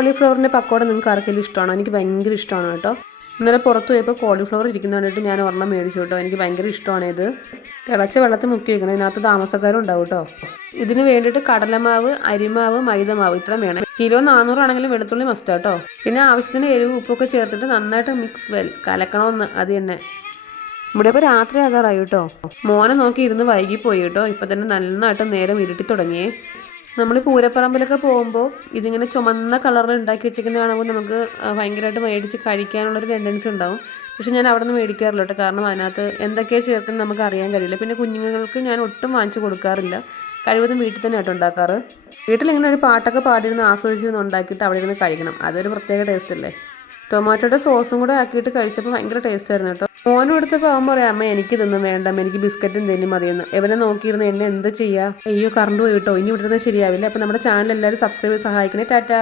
കോളിഫ്ലവറിൻ്റെ പക്കോട നിങ്ങൾക്ക് ആർക്കെങ്കിലും ഇഷ്ടമാണോ? എനിക്ക് ഭയങ്കര ഇഷ്ടമാണ് കേട്ടോ. ഇന്നലെ പുറത്ത് പോയപ്പോൾ കോളിഫ്ലവർ ഇരിക്കുന്ന കണ്ടിട്ട് ഞാൻ ഒരെണ്ണം മേടിച്ചു കേട്ടോ. എനിക്ക് ഭയങ്കര ഇഷ്ടമാണ് ഇത്. തിളച്ച വെള്ളത്തിൽ മുക്കി വെക്കണം. ഇതിനകത്ത് താമസക്കാരും ഉണ്ടാവും കേട്ടോ. ഇതിന് വേണ്ടിയിട്ട് കടലമാവ്, അരിമാവ്, മൈദമാവ് ഇത്ര വേണം. കിലോ 400 ആണെങ്കിലും വെളുത്തുള്ളി മസ്റ്റ് കേട്ടോ. പിന്നെ ആവശ്യത്തിന് എരിവ് ഉപ്പൊക്കെ ചേർത്തിട്ട് നന്നായിട്ട് മിക്സ് കലക്കണമെന്ന് അത് തന്നെ. ഇവിടെ ഇപ്പോൾ രാത്രി ആകാറായി കേട്ടോ. മോനെ നോക്കി ഇരുന്ന് വൈകിപ്പോയി കേട്ടോ. ഇപ്പം തന്നെ നന്നായിട്ട് നേരം ഇരുട്ടി തുടങ്ങിയേ. നമ്മൾ പൂരപ്പറമ്പിലൊക്കെ പോകുമ്പോൾ ഇതിങ്ങനെ ചുമന്ന കളറിൽ ഉണ്ടാക്കി വെച്ചിരിക്കുന്ന കാണുമ്പോൾ നമുക്ക് ഭയങ്കരമായിട്ട് മേടിച്ച് കഴിക്കാനുള്ളൊരു ടെൻഡൻസി ഉണ്ടാവും. പക്ഷെ ഞാൻ അവിടെ നിന്ന് മേടിക്കാറില്ല കേട്ടോ. കാരണം അതിനകത്ത് എന്തൊക്കെയാണ് ചേർക്കുന്നത് നമുക്ക് അറിയാൻ കഴിയില്ല. പിന്നെ കുഞ്ഞുങ്ങൾക്ക് ഞാൻ ഒട്ടും വാങ്ങിച്ച് കൊടുക്കാറില്ല. കഴിവതും വീട്ടിൽ തന്നെ ആയിട്ട് ഉണ്ടാക്കാറ്. വീട്ടിലിങ്ങനെ ഒരു പാട്ടൊക്കെ പാടിയിരുന്ന് ആസ്വദിച്ചിരുന്ന് ഉണ്ടാക്കിയിട്ട് അവിടെ ഇരുന്ന് കഴിക്കണം. അതൊരു പ്രത്യേക ടേസ്റ്റ് അല്ലേ. ടൊമാറ്റോയുടെ സോസും കൂടെ ആക്കിയിട്ട് കഴിച്ചപ്പോൾ ഭയങ്കര ടേസ്റ്റ് ആയിരുന്നു കേട്ടോ. മോനും എടുത്തപ്പോൾ അവൻ പറയാം, അമ്മ എനിക്കിതൊന്നും വേണ്ട, എനിക്ക് ബിസ്ക്കറ്റും എന്തെങ്കിലും മതിയെന്ന്. എവനെ നോക്കിയിരുന്ന് എന്നെ എന്ത് ചെയ്യുക? അയ്യോ കറണ്ട് പോയി കേട്ടോ. ഇനി വിടുന്നത് ശരിയാവില്ല. അപ്പോൾ നമ്മുടെ ചാനൽ എല്ലാവരും സബ്സ്ക്രൈബ് ചെയ്ത് സഹായിക്കണേ. ടാറ്റാ.